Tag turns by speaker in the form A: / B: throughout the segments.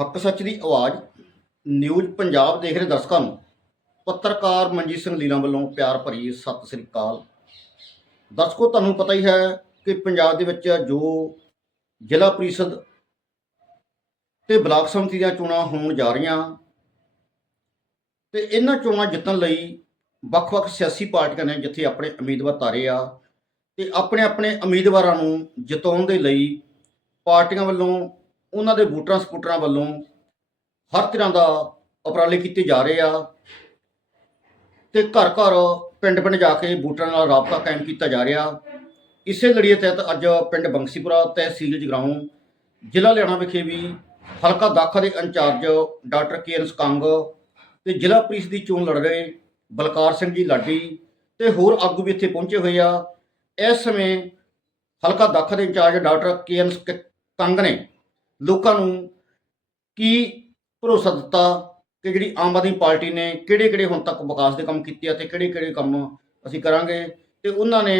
A: ਹੱਕ ਸੱਚ ਦੀ ਆਵਾਜ਼ ਨਿਊਜ਼ ਪੰਜਾਬ ਦੇਖ ਰਹੇ ਦਰਸ਼ਕਾਂ ਨੂੰ। ਪੱਤਰਕਾਰ ਮਨਜੀਤ ਸਿੰਘ ਲੀਲਾ ਵੱਲੋਂ ਪਿਆਰ ਭਰੀ ਸਤਿ ਸ੍ਰੀ ਅਕਾਲ। ਦਰਸ਼ਕੋ, ਤੁਹਾਨੂੰ ਪਤਾ ਹੀ ਹੈ ਕਿ ਪੰਜਾਬ ਦੇ ਵਿੱਚ ਜੋ ਜ਼ਿਲ੍ਹਾ ਪ੍ਰੀਸ਼ਦ ਤੇ ਬਲਾਕ ਸਮਿਤੀ ਦੀਆਂ ਚੋਣਾਂ ਹੋਣ ਜਾ ਰਹੀਆਂ ਤੇ ਇਹਨਾਂ ਚੋਣਾਂ ਜਿੱਤਣ ਲਈ ਵੱਖ-ਵੱਖ ਸਿਆਸੀ ਪਾਰਟੀਆਂ ਨੇ ਜਿੱਥੇ ਆਪਣੇ ਉਮੀਦਵਾਰ ਤਾਰੇ ਆ ਤੇ ਆਪਣੇ ਆਪਣੇ ਉਮੀਦਵਾਰਾਂ ਨੂੰ ਜਿਤਾਉਣ ਦੇ ਲਈ ਪਾਰਟੀਆਂ ਵੱਲੋਂ ਉਹਨਾਂ ਦੇ ਵੋਟਰਾਂ ਸਪੋਰਟਰਾਂ ਵੱਲੋਂ ਹਰ ਤਰ੍ਹਾਂ ਦਾ ਉਪਰਾਲੇ ਕੀਤੇ ਜਾ ਰਹੇ ਆ ਤੇ ਘਰ ਘਰ ਪਿੰਡ ਪਿੰਡ ਜਾ ਕੇ ਵੋਟਰਾਂ ਨਾਲ ਰਾਬਤਾ ਕਾਇਮ ਕੀਤਾ ਜਾ ਰਿਹਾ। ਇਸੇ ਲੜੀ ਤਹਿਤ ਅੱਜ ਪਿੰਡ ਬੰਸੀਪੁਰਾ ਤਹਿਸੀਲ ਜਗਰਾਉਂ, ਜ਼ਿਲ੍ਹਾ ਲਿਆਣਾ ਵਿਖੇ ਵੀ ਹਲਕਾ ਦਾਖਾ ਦੇ ਇੰਚਾਰਜ ਡਾਕਟਰ ਕੇ ਐਨ ਸਕੰਗ ਤੇ ਜ਼ਿਲ੍ਹਾ ਪ੍ਰੀਸ਼ਦ ਦੀ ਚੋਣ ਲੜ ਰਹੇ ਬਲਕਾਰ ਸਿੰਘ ਜੀ ਲਾਡੀ ਤੇ ਹੋਰ ਆਗੂ ਵੀ ਇੱਥੇ ਪਹੁੰਚੇ ਹੋਏ ਆ। ਇਸ ਸਮੇਂ ਹਲਕਾ ਦਾਖਾ ਦੇ in charge doctor K N Kang ਨੇ ਲੋਕਾਂ ਨੂੰ ਕੀ ਭਰੋਸਾ ਦਿੱਤਾ ਕਿ ਜਿਹੜੀ ਆਮ ਆਦਮੀ ਪਾਰਟੀ ਨੇ ਕਿਹੜੇ ਕਿਹੜੇ ਹੁਣ ਤੱਕ ਵਿਕਾਸ ਦੇ ਕੰਮ ਕੀਤੇ ਅਤੇ ਕਿਹੜੇ ਕਿਹੜੇ ਕੰਮ ਅਸੀਂ ਕਰਾਂਗੇ ਤੇ ਉਹਨਾਂ ਨੇ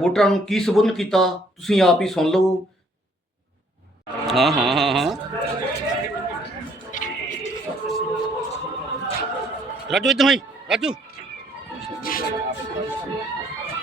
A: ਵੋਟਰਾਂ ਨੂੰ ਕੀ ਸਬੁਰਨ ਕੀਤਾ? ਤੁਸੀਂ ਆਪ ਹੀ ਸੁਣ ਲਓ। ਹਾਂ ਹਾਂ ਹਾਂ ਹਾਂ। ਰਾਜੂ ਇੱਧਰ ਹੋਈ ਰਾਜੂ।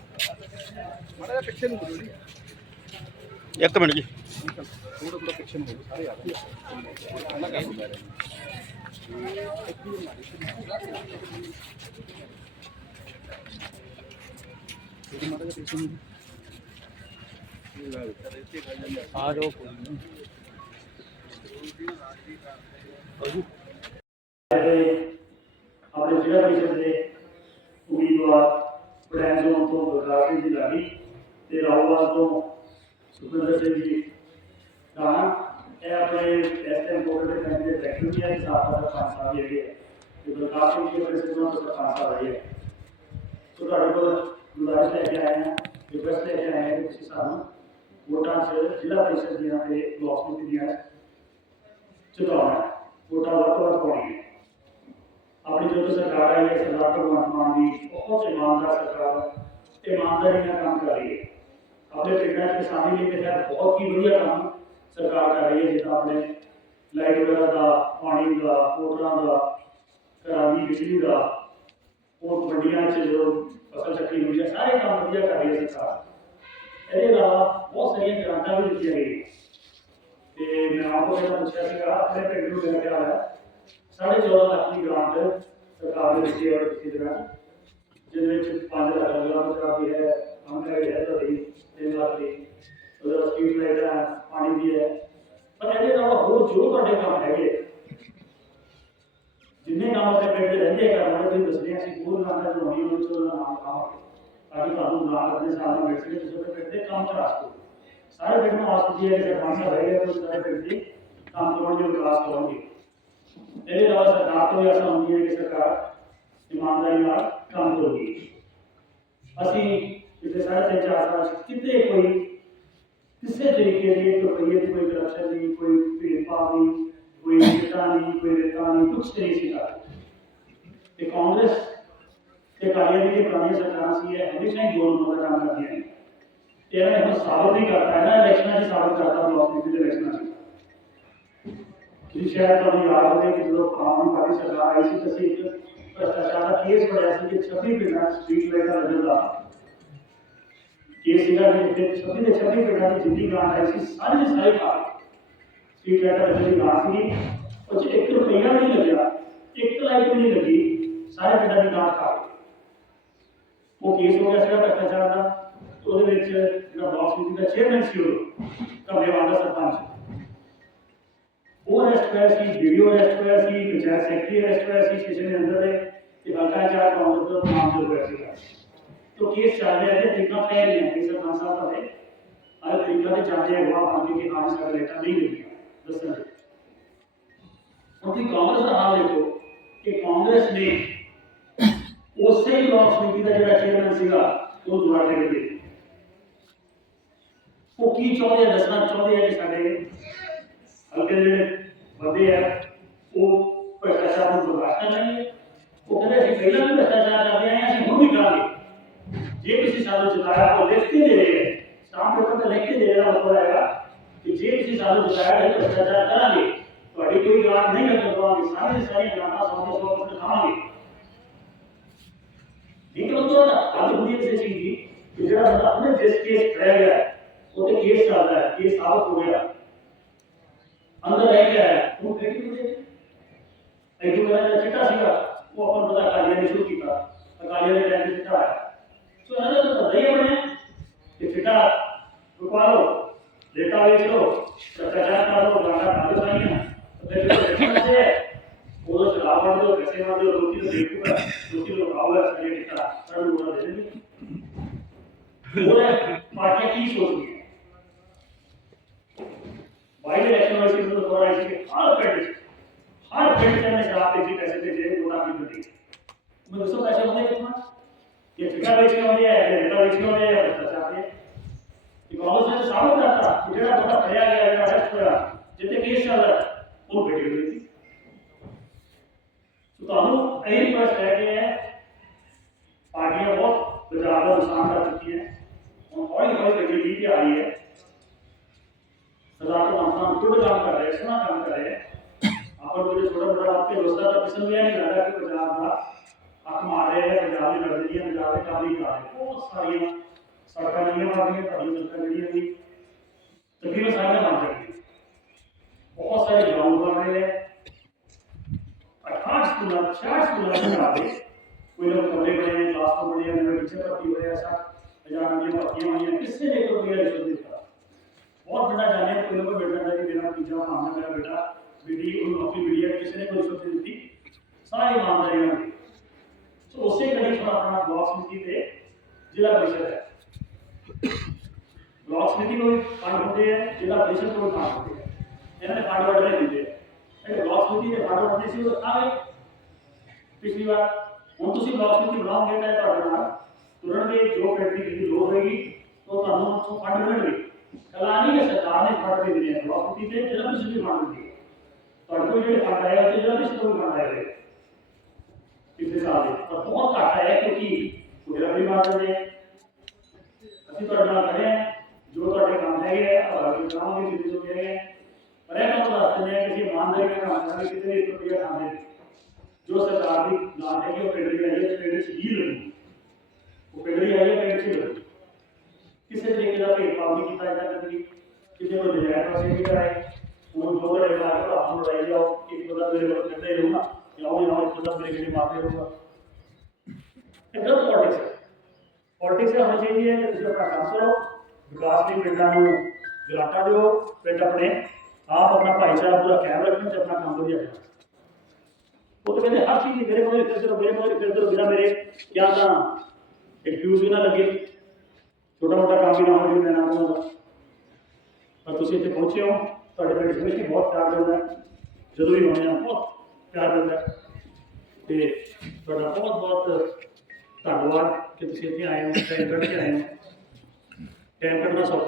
A: ਮਾੜਾ ਜਿਹਾ ਪਿੱਛੇ ਨੂੰ ਕਰੋ ਜੀ ਇੱਕ ਮਿੰਟ ਜੀ। ਥੋੜਾ ਥੋੜਾ ਪਿੱਛੇ ਨੂੰ ਕਰੋ ਸਾਰੇ ਆ ਜਾਓ ਨਾ ਕਰ ਦੋ
B: ਆਪਣੇ ਜ਼ਿਲ੍ਹਾ ਪ੍ਰੀਸ਼ਦ ਦੇ ਉਮੀਦਵਾਰ ਬ੍ਰੈਂਡ ਜ਼ੋਨ ਤੋਂ ਬਲਕਾਰ ਸਿੰਘ ਜੀ ਲਾਡੀ ਤੇ ਰਾਹੋਵਾਲ ਤੋਂ ਸੁਖਿੰਦਰ ਸਿੰਘ ਜੀ ਰਾਣਾ। ਇਹ ਆਪਣੇ ਐਸਐਮ ਕੋਲ ਦੇ ਕੰਪਨੀ ਡਾਇਰੈਕਟਰ ਵੀ ਹੈ ਸਾਥ ਸਰਪੰਚ ਸਾਹਿਬ ਵੀ ਹੈਗੇ ਤੇ ਬਲਕਾਰ ਸਿੰਘ ਜੀ ਆਪਣੇ ਸਿੱਧਵਾਂ ਤੋਂ ਸਰਪੰਚ ਸਾਹਿਬ ਆਏ ਹੈ ਸੋ ਤੁਹਾਡੇ ਕੋਲ गुलाबी लेके आए हैं रिक्वेस्ट लेके आए हैं किसी साहब कोटा से जिला परिषद ने पे ब्लॉक में दिया है। चुनाव है कोटा वर्तमान कौन है अपनी जो तो सरकार आई है, सरदार भगवंत मान जी बहुत ईमानदार सरकार ईमानदारी का काम कर रही है। अपने पिंडा किसानी लेके शायद बहुत ही बढ़िया काम सरकार कर रही है जिदा अपने लाइट वगैरह का, पानी का, मोटर का घरानी बिजली का और मंडिया जो ਉਹ ਮੰਡੀਆਂ 'ਚ ਜੋ ਫਸਲ ਚੱਕੀ ਹੁੰਦੀ ਹੈ ਸਾਰੇ ਕੰਮ ਵਧੀਆ ਕਰ ਰਹੀ ਹੈ ਸਰਕਾਰ ਇਹਦੇ ਇਲਾਵਾ ਬਹੁਤ ਸਾਰੀਆਂ ਗ੍ਰਾਂਟਾਂ ਵੀ ਦਿੱਤੀਆਂ ਗਈਆਂ ਤੇ ਮੈਂ ਆਪ ਨੂੰ ਜਿਹੜਾ ਪੁੱਛਿਆ ਸੀਗਾ ਆਪਣੇ ਪਿੰਡ ਨੂੰ ਮੇਰਾ ਖਿਆਲ ਹੈ ਸਾਢੇ 14 ਲੱਖ ਦੀ ਗ੍ਰਾਂਟ ਸਰਕਾਰ ਦੇ ਦਿੱਤੀ ਹੈ ਪਿਛਲੀ ਦਿਨਾਂ 'ਚ, ਜਿਹਦੇ ਵਿੱਚ 5 ਲੱਖ ਰੁਪਏ ਦਾ ਵੀ ਹੈ ਅੰਮ੍ਰਿਤ ਹੈ ਤੁਹਾਡੀ 3 ਲੱਖ ਦੀ ਉਹਦਾ ਸਟਰੀਟ ਲਾਈਟ ਹੈ ਪਾਣੀ ਦੀ ਹੈ ਪਰ ਇਹਦੇ ਇਲਾਵਾ ਹੋਰ ਜੋ ਤੁਹਾਡੇ ਕੰਮ ਹੈਗੇ ಅಮಾವಾಸ್ಯೆ ಬೆಳಿಗ್ಗೆ ದಂಡೆ ಮಾಡೋದ್ರಿಂದ ಸನ್ಯಾಸಿ ಪೂರ್ಣ ಅನ್ನೋದು ಅಭಿಯೋಚು ताकि कानून बना करने से आदमी बैठ सके दूसरे बैठते काम का रास्ते सारे बैठना वास्तु दिया जैसे कौन सा रहेगा तो सारे बैठते काम करोगे और क्लास करोगे मेरे अलावा सरकार तो ऐसा होनी है कि सरकार ईमानदारी का काम करोगी असि पिछले साढ़े तीन चार साल कितने कोई किससे तरीके से तो कोई कोई करप्शन नहीं कोई भेदभाव नहीं कोई नेता नहीं कोई रेता नहीं कुछ नहीं सीखा ਤੇ ਕਾਂਗਰਸ ਤੇ ਅਕਾਲੀਆਂ ਦੀ ਪੁਰਾਣੀ ਸਰਕਾਰਾਂ ਸੀ ਇਹ ਹਮੇਸ਼ਾ ਹੀ ਜੋਰ ਮੋਰ ਦਾ ਕੰਮ ਕਰਦੀਆਂ ਨੇ ਤੇ ਇਹਨਾਂ ਨੇ ਹੁਣ ਸਾਬਤ ਵੀ ਕਰਤਾ ਹੈ ਨਾ ਇਲੈਕਸ਼ਨਾਂ 'ਚ ਸਾਬਤ ਕਰਤਾ ਬਲਾਕ ਕਮੇਟੀ ਦੇ ਇਲੈਕਸ਼ਨਾਂ 'ਚ ਤੁਸੀਂ ਸ਼ਾਇਦ ਤੁਹਾਨੂੰ ਯਾਦ ਹੋਵੇ ਕਿ ਜਦੋਂ ਆਮ ਆਦਮੀ ਪਾਰਟੀ ਸਰਕਾਰ ਆਈ ਸੀ ਤਾਂ ਅਸੀਂ ਇੱਕ ਭ੍ਰਸ਼ਟਾਚਾਰ ਦਾ ਕੇਸ ਬਣਿਆ ਸੀ ਕਿ 26 ਪਿੰਡਾਂ 'ਚ ਸਟਰੀਟ ਲਾਈਟਾਂ ਲੱਗਣ ਦਾ ਕੇਸ ਸੀਗਾ ਕਿ ਜਿੱਥੇ 26 ਦੇ 26 ਪਿੰਡਾਂ ਦੀ ਜਿੰਨੀ ਗ੍ਰਾਂਟ ਆਈ ਸੀ ਸਾਰੇ ਦੇ ਸਾਰੇ ਖਾ ਗਏ ਸਟਰੀਟ ਲਾਈਟਾਂ ਲੱਗਣ ਦੀ ਗ੍ਰਾਂਟ ਸੀਗੀ ਉਹ 'ਚ ਇੱਕ ਰੁਪਈਆ ਵੀ ਨਹੀਂ ਲੱਗਿਆ ਇੱਕ ਲਾਈਟ ਵੀ ਨਹੀਂ ਲੱਗੀ ਸਾਰੇ ਪਿੰਡਾਂ ਦੀ ਗਾਂਠ ਖਾ ਗਈ ਉਹ ਕੇਸ ਹੋ ਗਿਆ ਸੀਗਾ ਭ੍ਰਿਸ਼ਟਾਚਾਰ ਦਾ ਉਹਦੇ ਵਿੱਚ ਜਿਹੜਾ ਬਲਾਕ ਸਮਿਤੀ ਦਾ ਚੇਅਰਮੈਨ ਸੀ ਉਹ ਕਮਲੇਵਾਲ ਦਾ ਸਰਪੰਚ ਉਹ ਅਰੈਸਟ ਹੋਇਆ ਸੀ ਵੀਡੀਓ ਅਰੈਸਟ ਹੋਇਆ ਸੀ ਪੰਚਾਇਤ ਸੈਕਟਰੀ ਅਰੈਸਟ ਹੋਇਆ ਸੀ ਸਟੇਸ਼ਨ ਦੇ ਅੰਦਰ ਦੇ ਤੇ ਹਲਕਾ ਚਾਰ ਕਾਉਂਟਰ ਤੋਂ ਨਾਮ ਜੋ ਹੋਇਆ ਸੀਗਾ तो केस चल रहे थे तरीका फैल गया कि सर पाँच साल पहले अरे तरीका तो चाहते हैं वहाँ आगे के आज का लेटा नहीं मिलेगा दस साल क्योंकि कांग्रेस का हाल देखो कि कांग्रेस ने ਉਸੇ ਹੀ ਬਲਾਕ ਸਮਿਤੀ ਦਾ ਜਿਹੜਾ ਚੇਅਰਮੈਨ ਸੀਗਾ ਉਹ ਦੁਆਰਾ ਟਿਕਟ ਦੇ ਦਿੱਤੀ। ਉਹ ਕੀ ਚਾਹੁੰਦੇ ਆ ਦੱਸਣਾ ਚਾਹੁੰਦੇ ਆ ਕਿ ਸਾਡੇ ਹਲਕੇ ਦੇ ਜਿਹੜੇ ਬੰਦੇ ਆ ਉਹ ਭ੍ਰਿਸ਼ਟਾਚਾਰ ਨੂੰ ਬਰਦਾਸ਼ਤ ਕਰ ਲੈਣਗੇ ਉਹ ਕਹਿੰਦੇ ਅਸੀਂ ਪਹਿਲਾਂ ਵੀ ਭ੍ਰਿਸ਼ਟਾਚਾਰ ਕਰਦੇ ਆਏ ਹਾਂ, ਅਸੀਂ ਹੁਣ ਵੀ ਕਰਾਂਗੇ ਜੇ ਤੁਸੀਂ ਸਾਨੂੰ ਜਿਤਾਇਆ ਉਹ ਲਿਖ ਕੇ ਦੇ ਰਹੇ ਹੈ ਸਟਾਂਪ ਪੇਪਰ ਤੇ ਲਿਖ ਕੇ ਦੇ ਰਿਹਾ ਮਤਲਬ ਹੈਗਾ ਕਿ ਜੇ ਤੁਸੀਂ ਸਾਨੂੰ ਜਿਤਾਇਆ ਹੈ ਤਾਂ ਭ੍ਰਿਸ਼ਟਾਚਾਰ ਕਰਾਂਗੇ ਤੁਹਾਡੀ ਕੋਈ ਗ੍ਰਾਂਟ ਨਹੀਂ ਲੱਗਣ ਦਵਾਂਗੇ ਸਾਰੀ ਦੀ ਸਾਰੀਆਂ ਗ੍ਰਾਂਟਾਂ ਸੌਦੇ ਸੌ ਪਰਸੈਂਟ ਖਾਵਾਂਗੇ ਠੀਕ ਹੈ ਮਤਲਬ ਨਾ ਅੱਜ ਹੁੰਦੀ ਹੈ ਚੀਜ਼ ਦੀ ਕਿ ਜਿਹੜਾ ਬੰਦਾ ਆਪਣੇ ਜਿਸ ਕੇਸ ਰਹਿ ਗਿਆ ਹੈ, ਉਹ ਤੇ ਕੇਸ ਚੱਲਦਾ ਹੈ ਕੇਸ ਸਾਬਤ ਹੋ ਗਿਆ ਅੰਦਰ ਰਹਿ ਗਿਆ ਹੈ ਉਹ ਕਿਹੜੀ ਕਿਹੜੀ ਐਜੂ ਮੇਰਾ ਜਿਹੜਾ ਚਿੱਟਾ ਸੀਗਾ ਉਹ ਆਪਾਂ ਨੂੰ ਪਤਾ इनके बंदों ने आगे बुरी चीज़ की थी इसके बाद अपने जेस केस रह गया वो तो केस चल रहा है केस आउट हो गया अंदर रह गया है वो कैटी मुझे कैटी मेरा ना चिट्टा सीखा वो अपन बता कालिया ने शुरू किया तो कालिया ने कैटी चिट्टा है तो अंदर तो बताइए अपने ये चिट्टा रुकवा लो लेटा भी चलो चचा चार करो लड़का आगे बढ़िया तो फिर ಮಾಡಬಾರ್ದು ರಚನೆ ಮಾಡಲು ಗೊತ್ತಿಲ್ಲ ಬೇಕು ಗೊತ್ತಿಲ್ಲ ಅವರ ಸರಿಯಾಗಿಲ್ಲ ನಾನು ನೋಡೋದ್ರಲ್ಲಿ ಮೂರೇ ಪಾಠ ಕೀ ಸೋಚಿ वाइड एक्सप्लोरेशन में हो रहा है कि हर पेंट हर पेंट के अंदर आप एक परसेंटेज है वो आप भी मैं दोस्तों पैसे होने कितना ये फिटा बेच के होने या रेटा बेच के होने या बच्चा चाहते कि कॉलेज में सालों जाता इतना बड़ा भया गया है अरेस्ट हुआ जितने केस चल रहा है वो बेटे हुई थी तो हम लोग यही बस रह गए हैं। पार्टियाँ बहुत गुजरात में नुकसान कर चुकी हैं। और एक बड़ी गतिविधि आ रही है। सरदार को हम टूट काम कर रहे हैं सुना काम कर रहे हैं। आप और मुझे छोटा मोटा आपके रोज़गार का किस्म लिया नहीं लगा कि पंजाब का हक मार रहे हैं, पंजाब में लड़ रही है पंजाब में काम नहीं कर रहे बहुत सारी सड़क नहीं मार रही है तभी सड़क नहीं हुई तकरीबन सारे बन सकती बहुत सारे ग्राउंड बन रहे हैं। साठ स्कूल साठ स्कूल आवे कोई लोग कमरे बने हैं क्लास में बने हैं उन्होंने टीचर भर्ती हुए ऐसा हज़ार में भर्तियाँ हुई हैं किससे लेकर रुपया रिश्वत देता? बहुत बड़ा जाने, कोई लोग बैठ जाता है कि मेरा टीचर नाम है मेरा बेटा, बेटी उन अपनी बेटिया किसी ने कोई रिश्वत नहीं दी, सारी ईमानदारी में तो उससे कड़ी थोड़ा अपना ब्लॉक समिति पे जिला परिषद है। ब्लॉक समिति को भी फंड होते हैं, जिला परिषद को भी फंड होते हैं। इन्होंने फंड बढ़ने दीजिए ਬਲਾਕ ਸਮਿਤੀ ਦੇ ਫੰਡ ਵੰਡਣੇ ਸੀ ਉਹ ਆ ਗਏ ਪਿਛਲੀ ਵਾਰ ਹੁਣ ਤੁਸੀਂ ਬਲਾਕ ਸਮਿਤੀ ਬਣਾਓਗੇ ਤਾਂ ਇਹ ਤੁਹਾਡੇ ਨਾਲ ਤੁਰਨਗੇ ਜੋ ਪਿੰਡ ਦੀ ਜਿਹੜੀ ਲੋੜ ਹੋਏਗੀ ਉਹ ਤੁਹਾਨੂੰ ਉੱਥੋਂ ਫੰਡ ਮਿਲਣਗੇ ਕਲਾ ਨਹੀਂ ਕਿ ਸਰਕਾਰ ਨੇ ਫੰਡ ਦੇ ਦੇਣੇ ਆ ਬਲਾਕ ਸਮਿਤੀ ਤੇ ਜ਼ਿਲ੍ਹਾ ਪਰਿਸ਼ਦ ਵੀ ਫੰਡ ਦਿੰਦੀ ਹੈ ਤੁਹਾਡੇ ਕੋਲ ਜਿਹੜੇ ਫੰਡ ਆਏ ਉਹ 'ਚ ਜ਼ਿਲ੍ਹਾ ਪਰਿਸ਼ਦ ਕੋਲ ਫੰਡ ਆਏ ਹੋਏ ਪਿਛਲੇ ਸਾਲ ਦੇ ਪਰ ਬਹੁਤ ਘੱਟ ਆਇਆ ਕਿਉਂਕਿ ਤੁਹਾਡੇ ਆਪਣੀ ਬਾਤ ਨੇ ਅਸੀਂ ਤੁਹਾਡੇ ਨਾਲ ਖੜੇ ਹਾਂ ਜੋ ਤੁਹਾਡੇ ਕੰਮ ਹੈਗੇ ਆ ਉਹ ਅੱਗੇ ਕਰਾਂਗੇ ਜਿੱਦੇ ਜੋ ਹੈਗੇ ਆ ਪਰ ਇਹ ਕੰਮ ਦੱਸਦੇ ਨੇ ਕਿ ਅਸੀਂ ਇਮਾਨਦਾਰੀ ਨਾਲ ਕੰਮ ਕਰਾਂਗੇ ਕਿਤੇ ਇੱਕ ਰੁਪਈਆ ਖਾਂਦੇ ਨਹੀਂ। ਜੋ ਸਰਕਾਰ ਦੀ ਨਾਂ ਹੈਗੀ, ਉਹ ਪਿੰਡ ਦੀ ਆਈ ਹੈ, ਪਿੰਡ 'ਚ ਹੀ ਲੱਗੂ ਉਹ ਪਿੰਡ ਦੀ ਆਈ ਹੈ, ਪਿੰਡ 'ਚ ਹੀ ਲੱਗੂ ਕਿਸੇ ਤਰੀਕੇ ਦਾ ਭੇਦਭਾਵ ਨਹੀਂ ਕੀਤਾ ਜਾਂਦਾ ਕਦੀ ਕਿਤੇ ਕੋਈ ਨਜਾਇਜ਼ ਪਾਸੇ ਨਹੀਂ ਕਰਾਏ। ਹੁਣ ਜੋ ਤੁਹਾਡੇ ਨਾਲ ਹੈ ਆਪ ਨੂੰ ਲੜਾਈ ਜਾਓ ਇੱਕ ਬੰਦਾ ਮੇਰੇ ਕੋਲ ਕਹਿੰਦਾ ਹੀ ਰਹੂਗਾ। ਕਿ ਆਓ ਨਾ ਇੱਕ ਬੰਦਾ ਮੇਰੇ ਕਿਹੜੇ ਮਾਰਦੇ ਰਹੂਗਾ। ਇਹ ਗਲਤ ਪੋਲਿਟਿਕਸ ਹੈ। ਪੋਲਿਟਿਕਸ ਇਹ ਹੋਣੀ ਚਾਹੀਦੀ ਹੈ ਕਿ ਤੁਸੀਂ ਆਪਣਾ ਕੰਮ ਕਰੋ, ਵਿਕਾਸ ਲਈ ਪਿੰਡਾਂ ਨੂੰ ਗਰਾਟਾ ਦਿਓ, ਪਿੰਡ ਆਪਣੇ ਆਪ ਆਪਣਾ ਭਾਈਚਾਰਾ ਪੂਰਾ ਕਾਇਮ ਰੱਖਣ ਤੇ ਆਪਣਾ ਕੰਮ ਵਧੀਆ ਕਰੋ ਉਹ ਤਾਂ ਕਹਿੰਦੇ ਹਰ ਚੀਜ਼ ਦੀ ਮੇਰੇ ਕੋਲ ਫਿਰਦੇ ਰਹੋ ਮੇਰੇ ਕੋਲ ਫਿਰਦੇ ਰਹੋ ਬਿਨਾਂ ਮੇਰੇ ਜਾਂ ਤਾਂ ਇੱਕ ਫਿਊਜ਼ ਵੀ ਨਾ ਲੱਗੇ ਛੋਟਾ ਮੋਟਾ ਕੰਮ ਵੀ ਨਾ ਹੋਵੇ ਮੈਂ ਨਾ ਕਰਾਂਗਾ ਪਰ ਤੁਸੀਂ ਇੱਥੇ ਪਹੁੰਚੇ ਹੋ ਤੁਹਾਡੇ ਪਿੰਡ ਸਮੇਂ ਬਹੁਤ ਪਿਆਰ ਦਿੰਦਾ ਹੈ। ਜਦੋਂ ਵੀ ਆਉਂਦੇ ਆ ਬਹੁਤ ਪਿਆਰ ਦਿੰਦਾ ਹੈ। ਤੇ ਤੁਹਾਡਾ ਬਹੁਤ ਬਹੁਤ ਧੰਨਵਾਦ ਕਿ ਤੁਸੀਂ ਇੱਥੇ ਆਏ ਹੋ ਟਾਈਮ ਕੱਢ ਕੇ ਆਏ ਹੋ ਟਾਈਮ ਕੱਢਣਾ ਸੌਖਾ